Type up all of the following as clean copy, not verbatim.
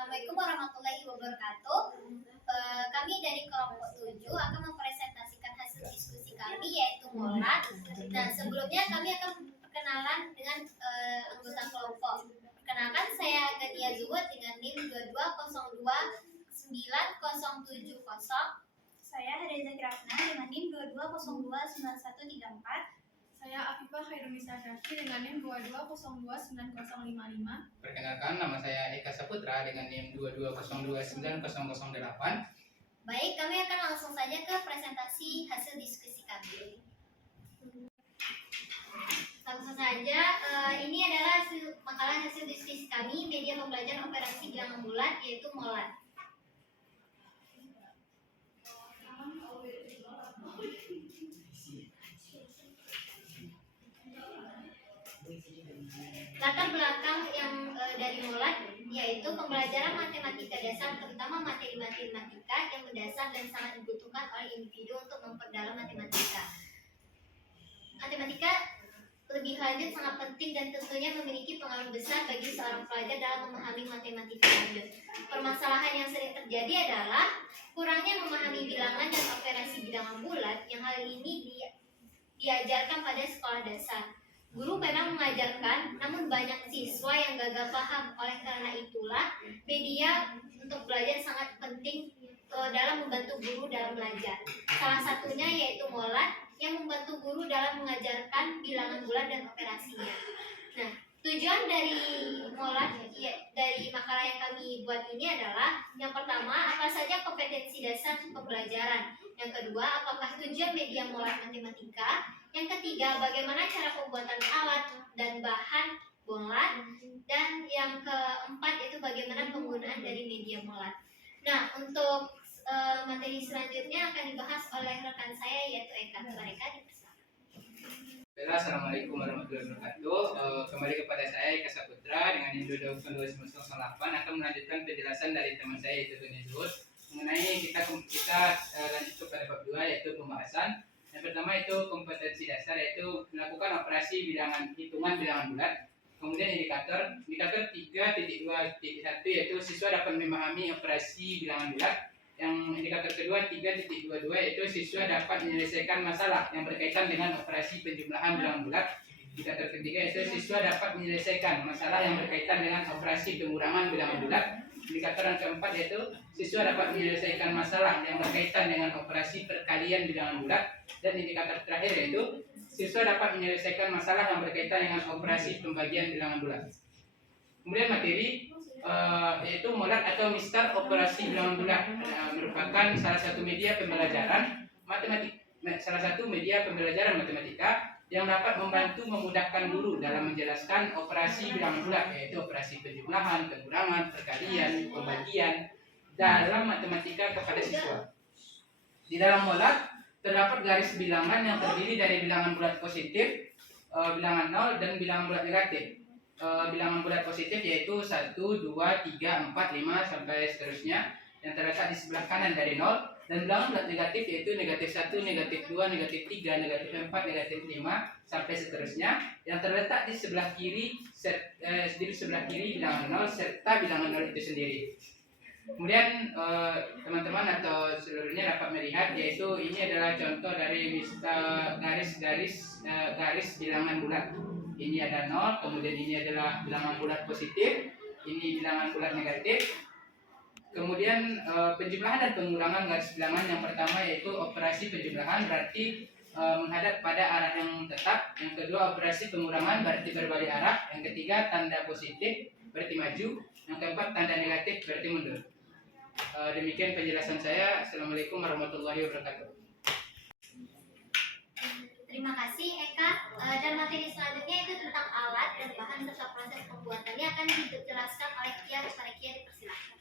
Assalamualaikum warahmatullahi wabarakatuh. Kami dari kelompok 7 akan mempresentasikan hasil diskusi kami yaitu molat. Nah, sebelumnya kami akan perkenalan dengan anggota kelompok. Perkenalkan, saya Gania Zuhud dengan NIM 22029070. Saya Reza Kirafna dengan NIM 22029134. Saya Afifah Khairunisa Syafsi dengan NIM 22029055. Perkenalkan, nama saya Eka Saputra dengan NIM 22029008. Baik, kami akan langsung saja ke presentasi hasil diskusi kami. Langsung saja, ini adalah makalah hasil diskusi kami media pembelajaran operasi bilangan bulat yaitu molat. Latar belakang yang dari molat yaitu pembelajaran matematika dasar, terutama materi matematika yang mendasar dan sangat dibutuhkan oleh individu untuk memperdalam matematika. Matematika lebih lanjut sangat penting dan tentunya memiliki pengaruh besar bagi seorang pelajar dalam memahami matematika lanjut. Permasalahan yang sering terjadi adalah kurangnya memahami bilangan dan operasi bilangan bulat yang hal ini diajarkan pada sekolah dasar. Guru memang mengajarkan, namun banyak siswa yang gagal paham. Oleh karena itulah, media untuk belajar sangat penting dalam membantu guru dalam belajar. Salah satunya yaitu molat yang membantu guru dalam mengajarkan bilangan bulat dan operasinya. Nah, tujuan dari molat dari makalah yang kami buat ini adalah yang pertama, apa saja kompetensi dasar pembelajaran. Yang kedua, apakah tujuan media molat matematika. Yang ketiga, bagaimana cara pembuatan alat dan bahan molat. Dan yang keempat itu bagaimana penggunaan dari media molat. Nah, untuk materi selanjutnya akan dibahas oleh rekan saya yaitu Eka. Mereka dipersilakan. Assalamualaikum warahmatullahi wabarakatuh. Kembali kepada saya Eka Saputra dengan NIM 22029008 akan melanjutkan penjelasan dari teman saya yaitu Gania Zuhud mengenai kita lanjut kepada bab 2 yaitu pembahasan. Yang pertama itu kompetensi dasar yaitu melakukan operasi hitungan bilangan bulat. Kemudian indikator 3.2.1 yaitu siswa dapat memahami operasi bilangan bulat. Yang indikator kedua 3.22 yaitu siswa dapat menyelesaikan masalah yang berkaitan dengan operasi penjumlahan bilangan bulat. Indikator ketiga yaitu siswa dapat menyelesaikan masalah yang berkaitan dengan operasi pengurangan bilangan bulat. Indikator yang keempat yaitu siswa dapat menyelesaikan masalah yang berkaitan dengan operasi perkalian bilangan bulat. Dan indikator terakhir yaitu siswa dapat menyelesaikan masalah yang berkaitan dengan operasi pembagian bilangan bulat. Kemudian materi yaitu molat atau mistar operasi bilangan bulat merupakan salah satu media pembelajaran matematika yang dapat membantu memudahkan guru dalam menjelaskan operasi bilangan bulat yaitu operasi penjumlahan, pengurangan, perkalian, pembagian dalam matematika kepada siswa. Di dalam molat terdapat garis bilangan yang terdiri dari bilangan bulat positif, bilangan nol, dan bilangan bulat negatif. Bilangan bulat positif yaitu 1, 2, 3, 4, 5 sampai seterusnya yang terletak di sebelah kanan dari nol, dan bilangan bulat negatif yaitu negatif 1, negatif 2, negatif 3, negatif 4, negatif 5 sampai seterusnya yang terletak di sebelah kiri bilangan nol serta bilangan nol itu sendiri. Kemudian teman-teman atau seluruhnya dapat melihat yaitu ini adalah contoh dari garis bilangan bulat. Ini ada nol, kemudian ini adalah bilangan bulat positif, ini bilangan bulat negatif. Kemudian penjumlahan dan pengurangan garis bilangan yang pertama yaitu operasi penjumlahan berarti menghadap pada arah yang tetap. Yang kedua operasi pengurangan berarti berbalik arah. Yang ketiga tanda positif berarti maju. Yang keempat tanda negatif berarti mundur. Demikian penjelasan saya. Assalamualaikum warahmatullahi wabarakatuh. Terima kasih Eka. Dan materi selanjutnya itu tentang alat dan bahan serta proses pembuatannya akan dijelaskan oleh Kia. Kepada Kia dipersilakan.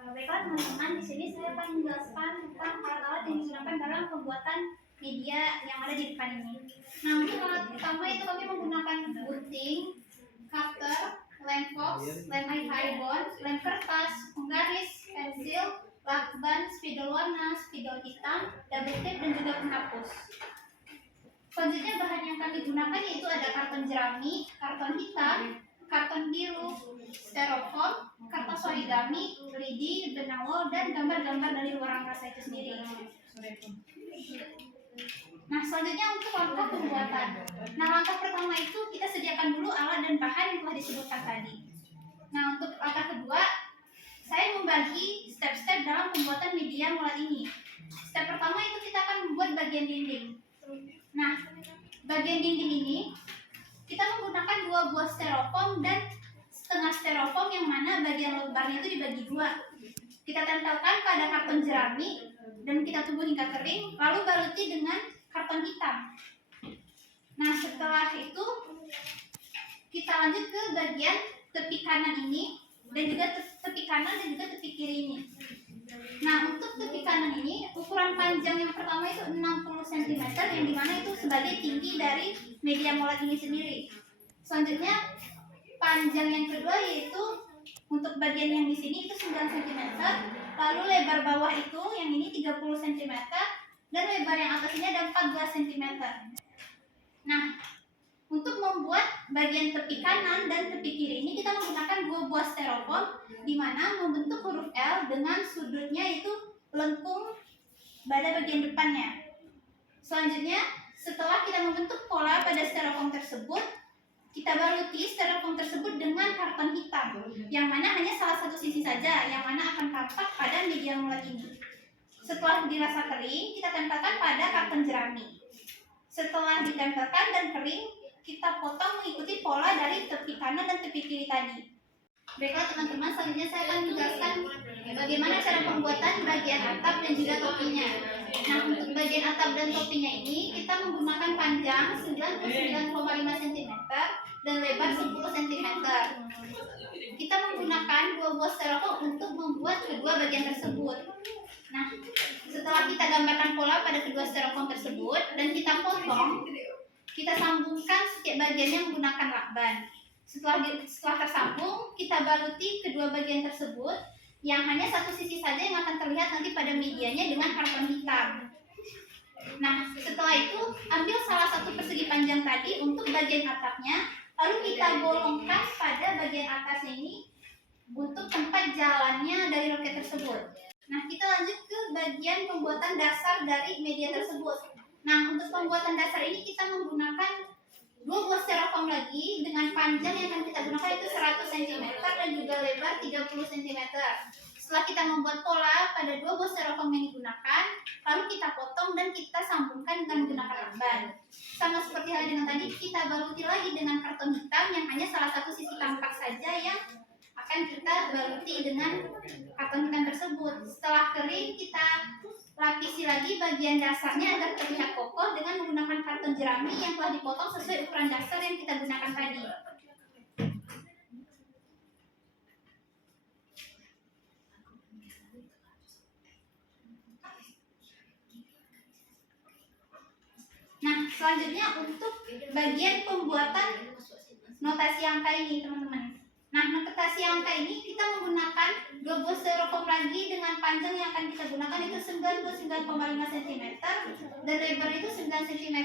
Baiklah teman-teman, di sini saya akan menjelaskan tentang alat-alat yang digunakan dalam pembuatan media yang ada di depan ini. Nah, untuk alat pertama itu kami menggunakan gunting, cutter, lem fox, lem iPhone, lem kertas, penggaris, pensil, lakban, spidol warna, spidol hitam, double tape, dan juga penghapus. Selanjutnya bahan yang kami gunakan yaitu ada karton jerami, karton hitam, karton biru, styrofoam, kertas origami, lidi, benang wol, dan gambar-gambar dari luar angkasa itu sendiri. Nah, selanjutnya untuk langkah pembuatan. Nah, langkah pertama itu kita sediakan dulu alat dan bahan yang telah disebutkan tadi. Nah, untuk langkah kedua, saya membagi step-step dalam pembuatan media molat ini. Step pertama itu kita akan membuat bagian dinding. Nah, bagian dinding ini kita menggunakan 2 buah styrofoam dan setengah styrofoam yang mana bagian lebarnya itu dibagi 2. Kita tempelkan pada karton jerami dan kita tunggu hingga kering, lalu baluti dengan karton hitam. Nah, setelah itu kita lanjut ke bagian tepi kanan ini dan juga tepi kanan dan juga tepi kiri ini. Nah, untuk tepi kanan ini ukuran panjang yang pertama itu 60 cm yang dimana itu sebagai tinggi dari media molat ini sendiri. Selanjutnya panjang yang kedua yaitu untuk bagian yang di sini itu 9 cm, lalu lebar bawah itu yang ini 30 cm dan lebar yang atas ini ada 14 cm. Nah, untuk membuat bagian tepi kanan dan tepi kiri ini kita menggunakan 2 buah styrofoam di mana membentuk huruf L dengan sudutnya itu lengkung pada bagian depannya. Selanjutnya, setelah kita membentuk pola pada styrofoam tersebut, kita baluti styrofoam tersebut dengan karton hitam yang mana hanya salah satu sisi saja yang mana akan tampak pada media molat ini. Setelah dirasa kering, kita tempelkan pada karton jerami. Setelah ditempelkan dan kering, kita potong mengikuti pola dari tepi kanan dan tepi kiri tadi. Baiklah teman-teman, selanjutnya saya akan menjelaskan bagaimana cara pembuatan bagian atap dan juga topinya. Nah, untuk bagian atap dan topinya ini kita menggunakan panjang 99,5 cm dan lebar 10 cm. Kita menggunakan 2 buah styrofoam untuk membuat kedua bagian tersebut. Nah, setelah kita gambarkan pola pada kedua styrofoam tersebut dan kita potong, kita sambungkan setiap bagiannya menggunakan lakban. Setelah tersambung, kita baluti kedua bagian tersebut yang hanya satu sisi saja yang akan terlihat nanti pada medianya dengan karton hitam. Nah, setelah itu ambil salah satu persegi panjang tadi untuk bagian atapnya, lalu kita bolongkan pada bagian atasnya ini untuk tempat jalannya dari roket tersebut. Nah, kita lanjut ke bagian pembuatan dasar dari media tersebut. Nah, untuk pembuatan dasar ini kita menggunakan 2 buah styrofoam lagi dengan panjang yang akan kita gunakan itu 100 cm dan juga lebar 30 cm. Setelah kita membuat pola pada 2 buah styrofoam yang digunakan, lalu kita potong dan kita sambungkan dengan menggunakan lakban. Sama seperti halnya dengan tadi, kita baluti lagi dengan karton hitam yang hanya salah satu sisi tampak saja yang akan kita baluti dengan karton hitam tersebut. Setelah kering, kita lapisi lagi bagian dasarnya agar terlihat kokoh dengan menggunakan karton jerami yang telah dipotong sesuai ukuran dasar yang kita gunakan tadi. Nah, selanjutnya untuk bagian pembuatan notasi angka ini, teman-teman. Nah, notasi angka ini kita menggunakan 2 buah styrofoam lagi dengan panjang yang akan kita gunakan itu 99,5 cm dan lebar itu 9 cm.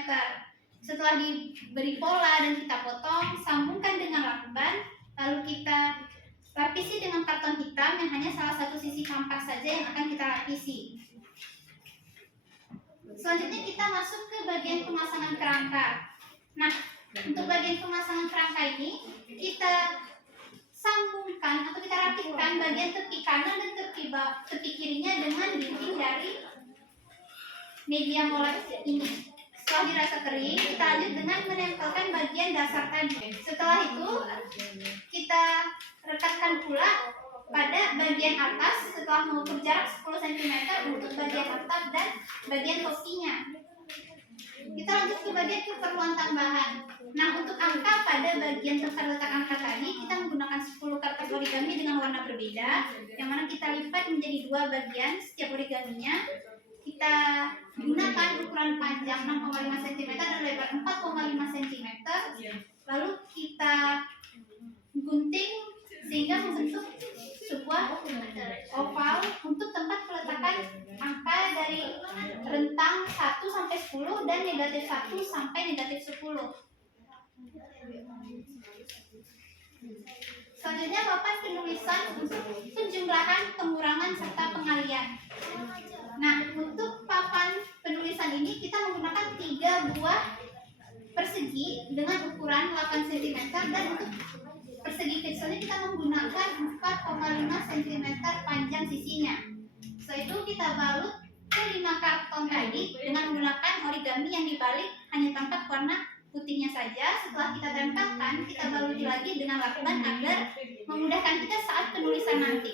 Setelah diberi pola dan kita potong, sambungkan dengan lakban, lalu kita lapisi dengan karton hitam yang hanya salah satu sisi tampak saja yang akan kita lapisi. Selanjutnya kita masuk ke bagian pemasangan kerangka. Nah, untuk bagian pemasangan kerangka ini kita sambungkan atau kita rapihkan bagian tepi kanan dan tepi kirinya dengan dinding dari media molat ini. Setelah dirasa kering, kita lanjut dengan menempelkan bagian dasar tadi. Setelah itu, kita rekatkan pula pada bagian atas setelah mengukur jarak 10 cm untuk bagian atap dan bagian topinya. Kita lanjut ke bagian keperluan tambahan. Nah, untuk angka pada bagian tempat letak angka tadi, kita menggunakan 10 kertas origami dengan warna berbeda, yang mana kita lipat menjadi 2 bagian setiap origaminya. Kita gunakan ukuran panjang 6,5 cm dan lebar 4,5 cm. Lalu kita gunting sehingga membentuk sebuah oval untuk tempat peletakan angka dari rentang 1 sampai 10 dan negatif 1 sampai negatif 10. Selanjutnya papan penulisan untuk penjumlahan, pengurangan, serta pengalian. Nah, untuk papan penulisan ini kita menggunakan 3 buah persegi dengan ukuran 8 cm dan untuk persegi kecilnya kita menggunakan 4,5 cm panjang sisinya. Setelah itu kita balut ke 5 karton tadi dengan menggunakan origami yang dibalik hanya tampak warna putihnya saja. Setelah kita tempelkan, kita baluti lagi dengan lakban agar memudahkan kita saat penulisan nanti.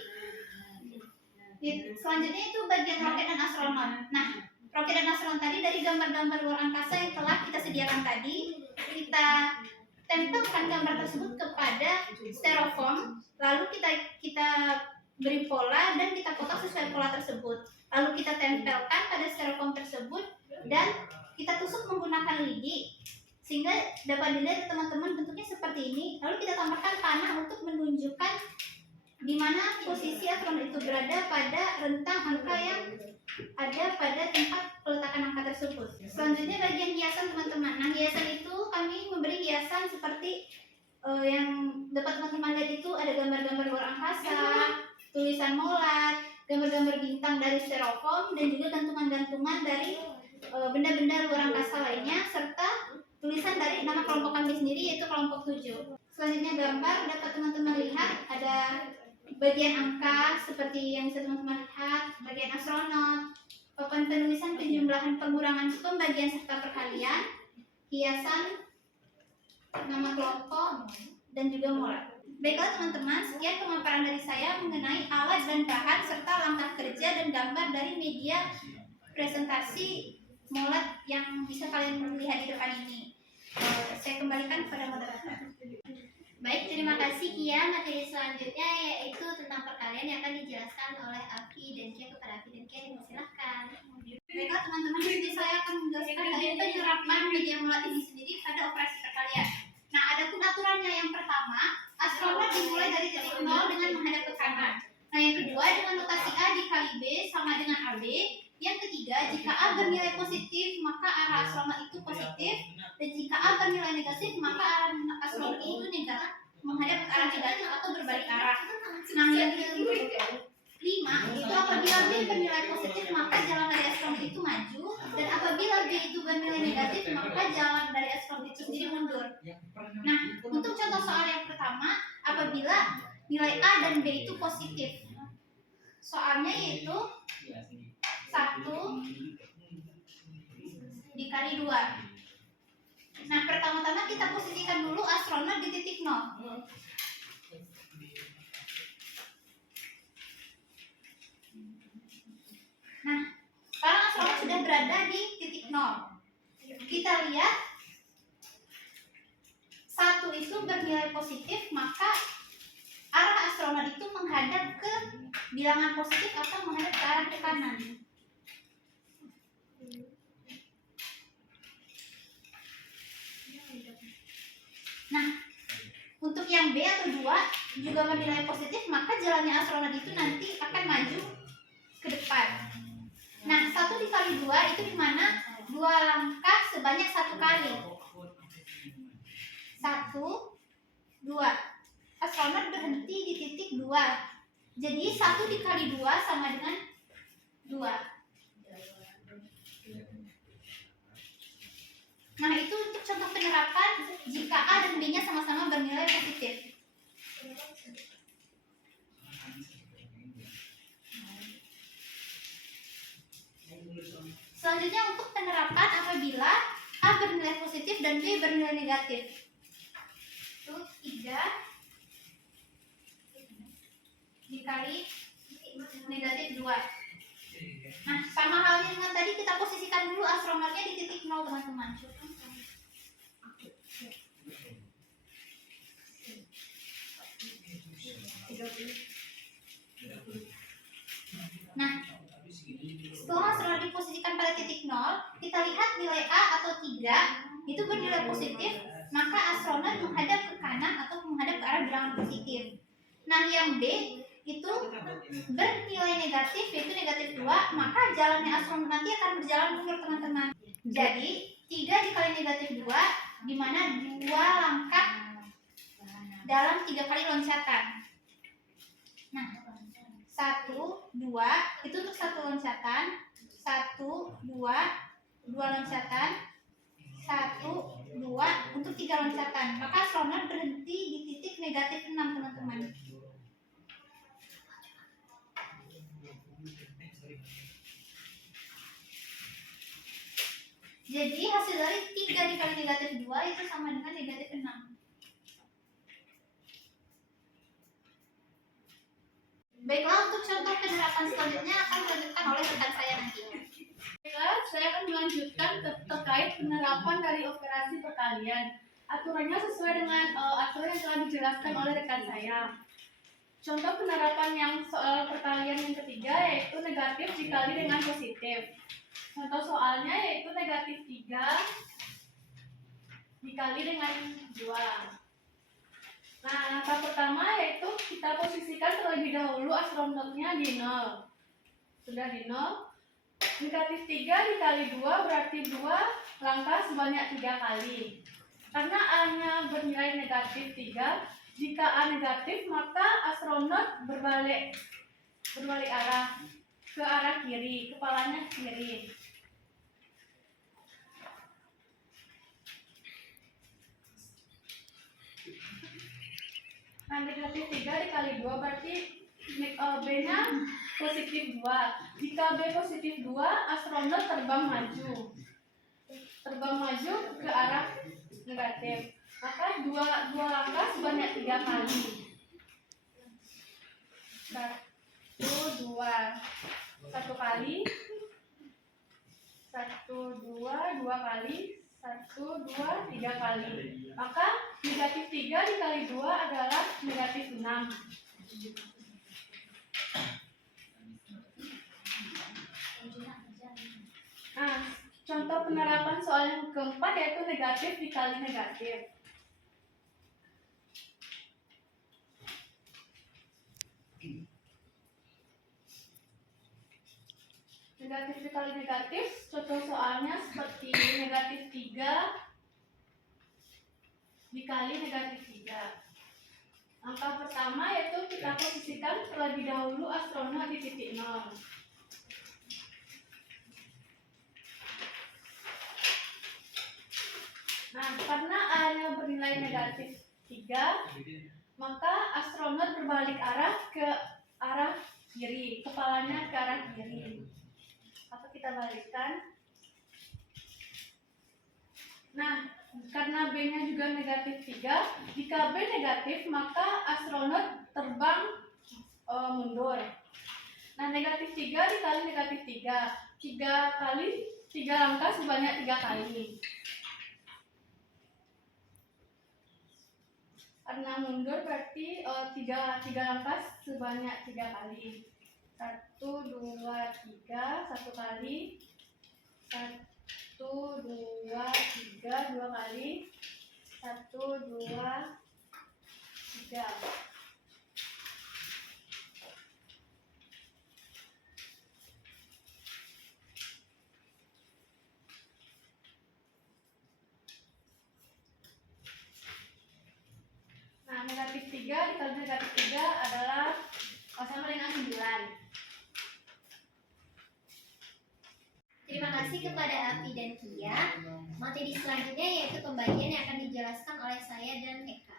Selanjutnya itu bagian roket dan astronot. Nah, roket dan astronot tadi dari gambar-gambar luar angkasa yang telah kita sediakan tadi, kita tempelkan gambar tersebut kepada styrofoam, lalu kita beri pola dan kita kotak sesuai pola tersebut. Lalu kita tempelkan pada styrofoam tersebut dan kita tusuk menggunakan lidi sehingga dapat dilihat teman-teman bentuknya seperti ini. Lalu kita tambahkan panah untuk menunjukkan di mana posisi astronot itu berada pada rentang angka yang ada pada tempat peletakan angka tersebut. Selanjutnya bagian hiasan teman-teman. Nah, hiasan itu kami memberi hiasan seperti yang dapat teman-teman lihat itu ada gambar-gambar luar angkasa, tulisan molat, gambar-gambar bintang dari styrofoam, dan juga gantungan-gantungan dari benda-benda luar angkasa lainnya, serta tulisan dari nama kelompok kami sendiri yaitu kelompok 7. Selanjutnya gambar dapat teman-teman lihat ada bagian angka seperti yang bisa teman-teman lihat, bagian astronot, papan penulisan, penjumlahan, pengurangan, pembagian serta perkalian, hiasan, nama kelompok, dan juga molat. Baiklah teman-teman, sekian pemaparan dari saya mengenai alat dan bahan serta langkah kerja dan gambar dari media presentasi molat yang bisa kalian lihat di depan ini. Saya kembalikan kepada moderator. Baik, terima kasih Kia. Materi selanjutnya yaitu tentang perkalian yang akan dijelaskan oleh Afi dan Kia kepada Afi dan Kia. Silakan. Baiklah teman-teman, nanti saya akan menjelaskan dari penerapan media molat ini sendiri pada operasi perkalian. Nah, adapun aturannya yang pertama, astronot dimulai dari titik 0 dengan menghadap ke kanan. Nah, yang kedua dengan notasi A dikali B sama dengan AB. Yang ketiga, jika A bernilai positif, maka arah astronot itu positif, dan jika A bernilai negatif, maka arah astronot itu negatif, menghadap ke arah negatif atau berbalik arah. Nah, yang kelima, itu apabila B bernilai positif, maka jalan dari astronot itu maju, dan apabila B itu bernilai negatif, maka jalan dari astronot itu sendiri mundur. Nah, untuk contoh soal yang pertama, apabila nilai A dan B itu positif, soalnya yaitu 1 dikali 2. Nah, pertama-tama kita posisikan dulu astronot di titik 0. Nah, sekarang astronot sudah berada di titik 0. Kita lihat 1 itu bernilai positif, maka arah astronot itu menghadap ke bilangan positif atau menghadap ke arah ke kanan. Nah, untuk yang B atau 2 juga bernilai positif, maka jalannya astronot itu nanti akan maju ke depan. Nah, 1 dikali 2 itu dimana 2 langkah sebanyak 1 kali. 1, 2. Astronot berhenti di titik 2. Jadi 1 dikali 2 sama dengan 2. Nah, itu untuk contoh penerapan jika A dan B-nya sama-sama bernilai positif. Selanjutnya untuk penerapan apabila A bernilai positif dan B bernilai negatif. Itu 3 dikali negatif 2. Nah, sama halnya dengan tadi, kita posisikan dulu astronotnya di titik 0 teman-teman. Nah, setelah astronot diposisikan pada titik 0, kita lihat nilai A atau 3 itu bernilai positif, maka astronot menghadap ke kanan atau menghadap ke arah bilangan positif. Nah, yang B itu bernilai negatif, yaitu negatif 2, maka jalannya astronot nanti akan berjalan mundur teman-teman. Jadi 3 dikali negatif 2, di mana 2 langkah dalam 3 kali loncatan. Nah, 1, 2 itu untuk 1 loncatan, 1, 2, 2 loncatan, 1, 2 untuk 3 loncatan. Maka astronot berhenti di titik negatif 6, teman-teman. Jadi hasil dari 3 dikali negatif 2 itu sama dengan negatif 6. Baiklah, untuk contoh penerapan selanjutnya akan dilanjutkan oleh rekan saya nantinya. Baiklah, saya akan melanjutkan terkait penerapan dari operasi perkalian. Aturannya sesuai dengan aturan yang telah dijelaskan oleh rekan saya. Contoh penerapan yang soal perkalian yang ketiga yaitu negatif dikali dengan positif. Contoh soalnya yaitu negatif 3 dikali dengan 2. Nah, langkah pertama yaitu kita posisikan terlebih dahulu astronotnya di 0. Sudah di 0. Negatif 3 dikali 2 berarti 2 langkah sebanyak 3 kali. Karena A-nya bernilai negatif 3, jika A negatif maka astronot berbalik arah ke arah kiri, kepalanya ke kiri. Nah, negatif 3 dikali 2 berarti B-nya positif 2. Jika B positif 2, astronot terbang maju ke arah negatif. Maka dua langkah sebanyak 3 kali. 1, 2, 1 kali. 1, 2, 2 kali. 1, 2, 3 kali. Maka negatif 3 dikali 2 adalah negatif 6. Nah, contoh penerapan soal yang keempat yaitu negatif dikali negatif. Negatif dikali negatif, contoh soalnya seperti negatif 3 dikali negatif 3. Langkah pertama yaitu kita posisikan terlebih dahulu astronot di titik 0. Nah, karena A-nya bernilai negatif 3, maka astronot berbalik arah ke arah kiri, kepalanya ke arah kiri. Atau kita balikkan. Nah, karena B-nya juga negatif 3, jika B negatif maka astronot terbang mundur. Nah, negatif 3 dikali negatif 3, 3 kali 3 langkah sebanyak 3 kali. Karena mundur berarti 3 langkah sebanyak 3 kali. 1, 2, 3, 1 kali. 1, 2, 3, 2 kali. 1, 2, 3. Nah, negatif 3 dikali negatif 3 adalah sama dengan 9. Terima kasih kepada Afi dan Kia. Materi selanjutnya yaitu pembagian yang akan dijelaskan oleh saya dan Eka.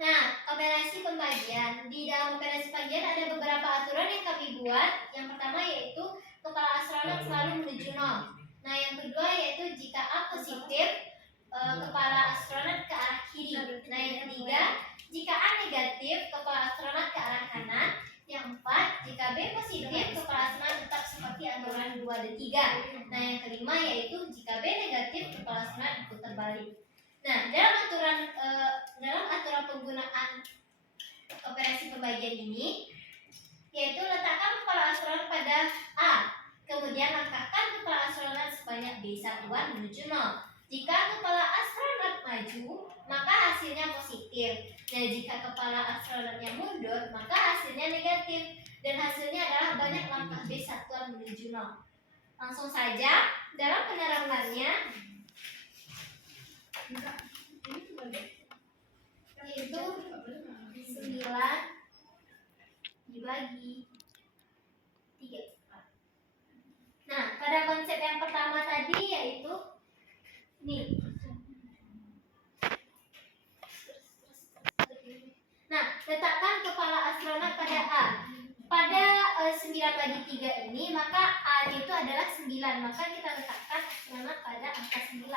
Nah, operasi pembagian. Di dalam operasi pembagian ada beberapa aturan yang kami buat. Yang pertama yaitu kepala astronot selalu menuju 0. Nah, yang kedua yaitu jika A positif, kepala astronot ke arah kiri. Nah, yang ketiga, jika A negatif, kepala astronot ke arah kanan. Yang keempat, jika B positif, kepala astronot tetap seperti aturan 2 dan 3. Nah, yang kelima yaitu jika B negatif, kepala astronot diputar balik. Nah, dalam aturan penggunaan operasi pembagian ini, yaitu letakkan kepala astronot pada A, kemudian langkahkan kepala astronot sebanyak B satuan menuju 0. Jika kepala astronot maju, maka hasilnya positif. Nah, jika kepala astronotnya mundur, maka hasilnya negatif. Dan hasilnya adalah banyak langkah B satuan menuju 0. Langsung saja, dalam penerapannya, letakkan kepala astronot pada A. Pada 9 bagi 3 ini, maka A itu adalah 9. Maka kita letakkan astronot pada angka 9.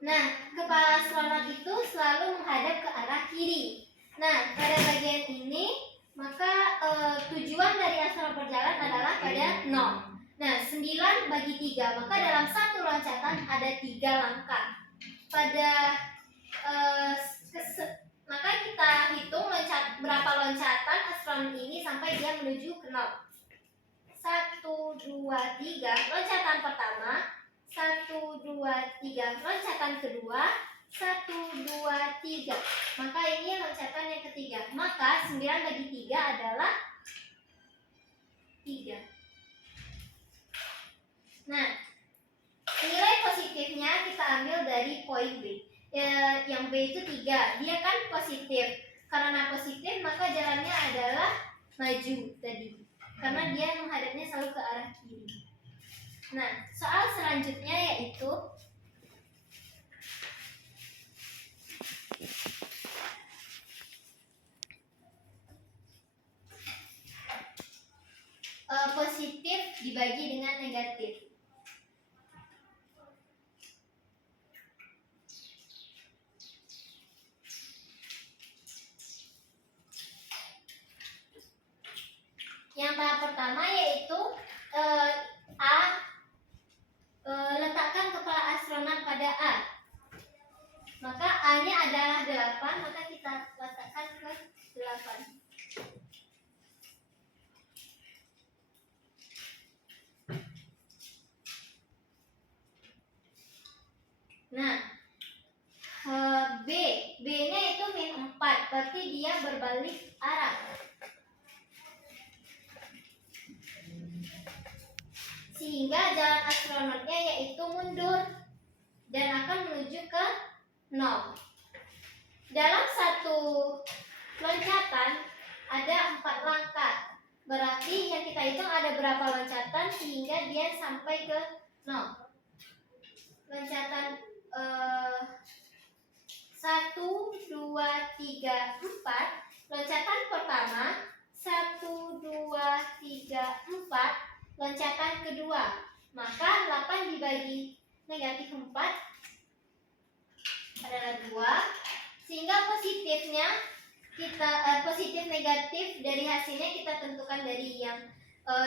Nah, kepala astronot itu selalu menghadap ke arah kiri. Nah, pada bagian ini, maka tujuan dari astronot berjalan adalah pada 0. Nah, 9 bagi 3, maka dalam satu loncatan ada 3 langkah. Maka kita hitung berapa loncatan astronot ini sampai dia menuju ke 0. 1, 2, 3, loncatan pertama. 1, 2, 3, loncatan kedua. 1, 2, 3. Maka ini loncatan yang ketiga. Maka 9 bagi 3 adalah 3. Nah, nilai positifnya kita ambil dari poin B. Yang B itu 3. Dia kan positif. Karena positif, maka jalannya adalah maju tadi. Karena dia menghadapnya selalu ke arah kiri. Nah, soal selanjutnya yaitu positif dibagi dengan negatif. Yang tahap pertama yaitu letakkan kepala astronot pada A. Maka A-nya adalah 8, maka kita letakkan ke 8. Nah, B-nya itu -4, berarti dia berbalik arah. Sehingga jalan astronotnya yaitu mundur dan akan menuju ke 0. Dalam satu loncatan ada 4 langkah. Berarti yang kita hitung ada berapa loncatan sehingga dia sampai ke 0. Loncatan 1, 2, 3, 4. Loncatan pertama 1, 2, 3, 4. Loncatan kedua, maka 8 dibagi negatif 4 adalah 2. Sehingga positifnya positif negatif dari hasilnya kita tentukan dari yang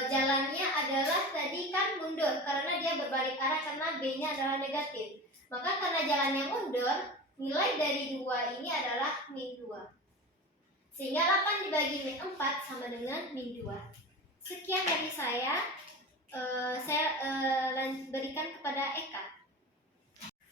jalannya adalah tadi kan mundur karena dia berbalik arah karena B-nya adalah negatif. Maka karena jalannya mundur, nilai dari 2 ini adalah -2. Sehingga 8 dibagi -4 sama dengan -2. Sekian dari saya berikan kepada Eka.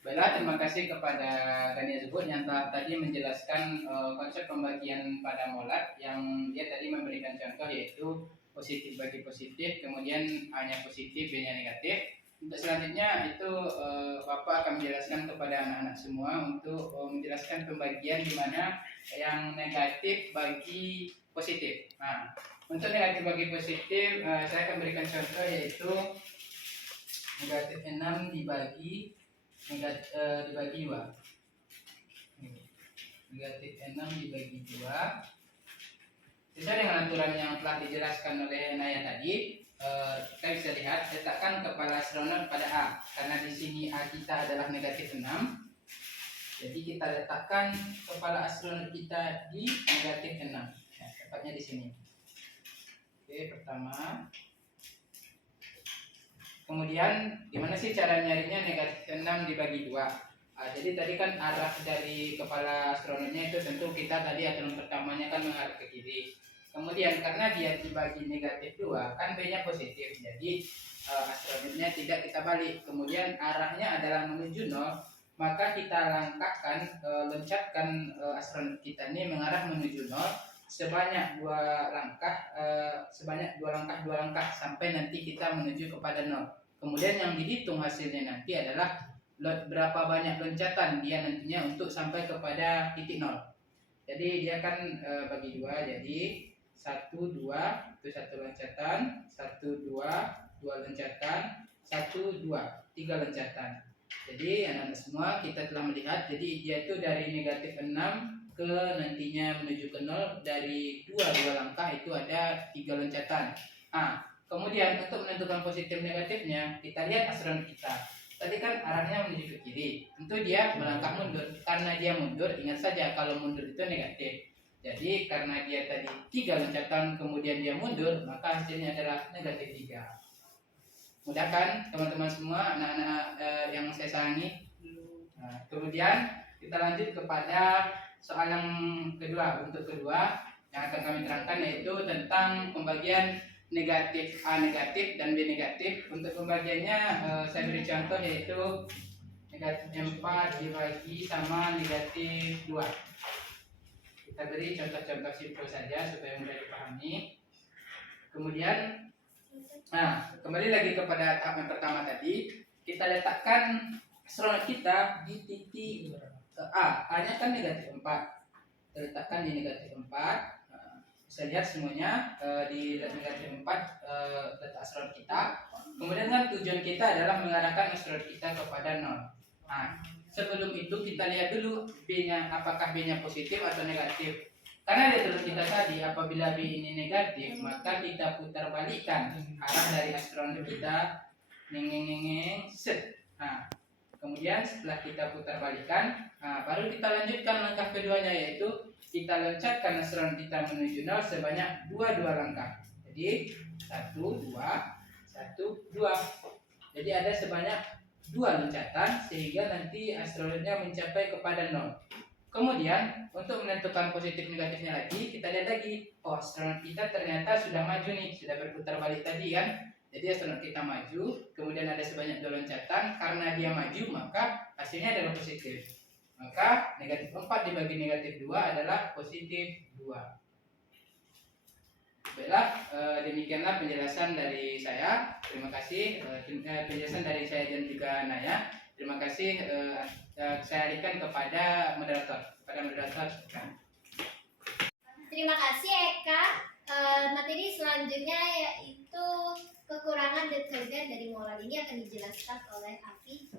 Baiklah, terima kasih kepada Daniel Zubur yang tadi menjelaskan konsep pembagian pada molar yang dia tadi memberikan contoh yaitu positif bagi positif, kemudian A-nya positif, B-nya negatif. Untuk selanjutnya itu Bapak akan menjelaskan kepada anak-anak semua untuk menjelaskan pembagian di mana yang negatif bagi positif. Nah, untuk negatif bagi positif, saya akan berikan contoh yaitu negatif 6 dibagi 2. Negatif 6 dibagi 2. Sesuai dengan aturan yang telah dijelaskan oleh Naya tadi, kita bisa lihat letakkan kepala astronot pada A. Karena di sini A kita adalah negatif 6. Jadi kita letakkan kepala astronot kita di negatif 6. Ya, tepatnya di sini. Oke, pertama. Kemudian gimana sih cara nyarinya negatif 6 dibagi 2? Jadi tadi kan arah dari kepala astronotnya itu tentu kita tadi aturan pertamanya kan mengarah ke kiri. Kemudian karena dia dibagi negatif 2 kan B-nya positif. Jadi astronotnya tidak kita balik. Kemudian arahnya adalah menuju 0. Maka kita langkahkan, loncatkan astronot kita ini mengarah menuju 0. Sebanyak 2 langkah sampai nanti kita menuju kepada 0. Kemudian yang dihitung hasilnya nanti adalah berapa banyak loncatan dia nantinya untuk sampai kepada titik 0. Jadi dia kan bagi 2, jadi 1, 2 itu 1 loncatan, 1, 2 loncatan, 1, 2 3 loncatan. Jadi anak-anak semua kita telah melihat, jadi dia itu dari negatif 6 ke nantinya menuju ke 0 dari dua langkah itu ada 3 loncatan. Kemudian untuk menentukan positif negatifnya kita lihat astron kita. Tadi kan arahnya menuju ke kiri, tentu dia melangkah mundur. Karena dia mundur, ingat saja kalau mundur itu negatif. Jadi karena dia tadi 3 loncatan kemudian dia mundur, maka hasilnya adalah negatif 3. Mudah kan teman-teman semua, anak-anak yang saya sayangi. Kemudian kita lanjut kepada soal yang kedua. Untuk kedua yang akan kami terangkan yaitu tentang pembagian negatif A negatif dan B negatif. Untuk pembagiannya saya beri contoh yaitu negatif 4 dibagi sama negatif 2. Kita beri contoh-contoh simpel saja supaya mudah dipahami. Kemudian kembali lagi kepada tahap yang pertama tadi, kita letakkan astronot kita di titik A-nya kan negatif 4. Kita letakkan di negatif 4. Bisa lihat semuanya di negatif 4 letak astronot kita. Kemudian kan tujuan kita adalah mengarahkan astronot kita kepada 0. Sebelum itu kita lihat dulu B-nya, apakah B-nya positif atau negatif. Karena dia turun kita tadi, apabila B ini negatif, maka kita putar balikkan arah dari astronot kita, set. Kemudian setelah kita putar balikan, baru kita lanjutkan langkah keduanya, yaitu kita loncatkan astronot kita menuju 0 sebanyak 2 langkah. Jadi 1, 2, 1, 2. Jadi ada sebanyak 2 loncatan sehingga nanti astronotnya mencapai kepada 0. Kemudian untuk menentukan positif negatifnya lagi, kita lihat lagi, astronot kita ternyata sudah maju nih, sudah berputar balik tadi kan. Jadi astronot kita maju, kemudian ada sebanyak 2 loncatan, karena dia maju maka hasilnya adalah positif. Maka negatif 4 dibagi negatif 2 adalah positif 2. Baiklah, demikianlah penjelasan dari saya. Terima kasih penjelasan dari saya dan juga Naya. Terima kasih. Saya alihkan kepada moderator. Terima kasih Eka. Materi selanjutnya yaitu kekurangan detergen dari molad ini akan dijelaskan oleh Afi.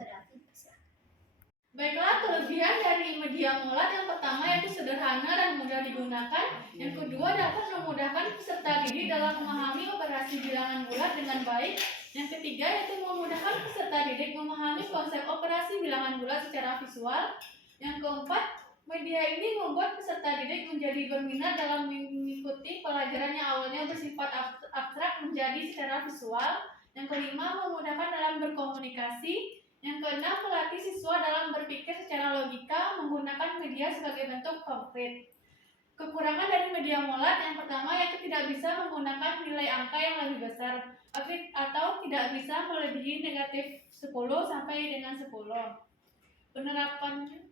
Baiklah, kelebihan dari media molad yang pertama yaitu sederhana dan mudah digunakan. Yang kedua, dapat memudahkan peserta didik dalam memahami operasi bilangan bulat dengan baik. Yang ketiga yaitu memudahkan peserta didik memahami konsep operasi bilangan bulat secara visual. Yang keempat, media ini membuat peserta didik menjadi berminat dalam mengikuti pelajaran yang awalnya bersifat abstrak menjadi secara visual. Yang kelima, memudahkan dalam berkomunikasi. Yang keenam, melatih siswa dalam berpikir secara logika menggunakan media sebagai bentuk konkret. Kekurangan dari media molad yang pertama yaitu tidak bisa menggunakan nilai angka yang lebih besar atau tidak bisa melebihi negatif 10 sampai dengan 10. Penerapannya,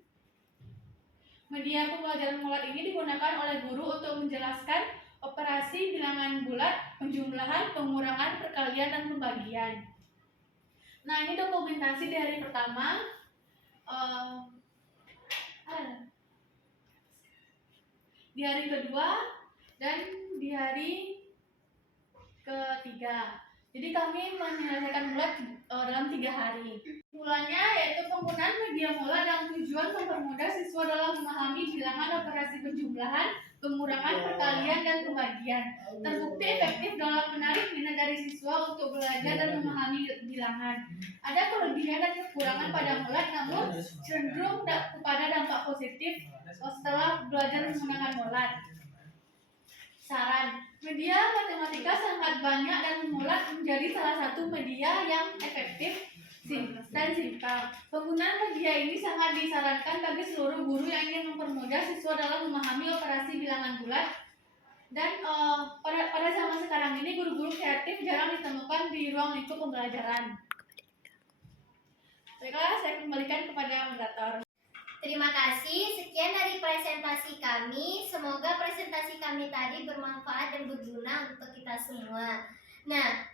media pembelajaran molad ini digunakan oleh guru untuk menjelaskan operasi bilangan bulat, penjumlahan, pengurangan, perkalian, dan pembagian. Nah, ini dokumentasi di hari pertama. Di hari kedua dan di hari ketiga. Jadi kami menyelesaikan molad dalam 3 hari. Mulanya yaitu penggunaan media molad yang tujuan mempermudah siswa dalam memahami bilangan, operasi penjumlahan, pengurangan, perkalian, dan pembagian. Terbukti efektif dalam menarik minat dari siswa untuk belajar dan memahami bilangan. Ada kelebihan dan kekurangan pada molad, namun cenderung kepada dampak positif setelah belajar menggunakan molad. Saran, media matematika sangat banyak dan molad menjadi salah satu media yang efektif dan simpel. Penggunaan media ini sangat disarankan bagi seluruh guru yang ingin mempermudah siswa dalam memahami operasi bilangan bulat. Dan pada zaman sekarang ini guru-guru kreatif jarang ditemukan di ruang lingkup pembelajaran. Baiklah, saya kembalikan kepada moderator. Terima kasih. Sekian dari presentasi kami. Semoga presentasi kami tadi bermanfaat dan berguna untuk kita semua. Nah,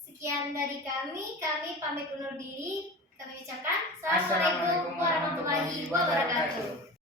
sekian dari kami. Kami pamit undur diri. Kami ucapkan Assalamualaikum warahmatullahi wabarakatuh.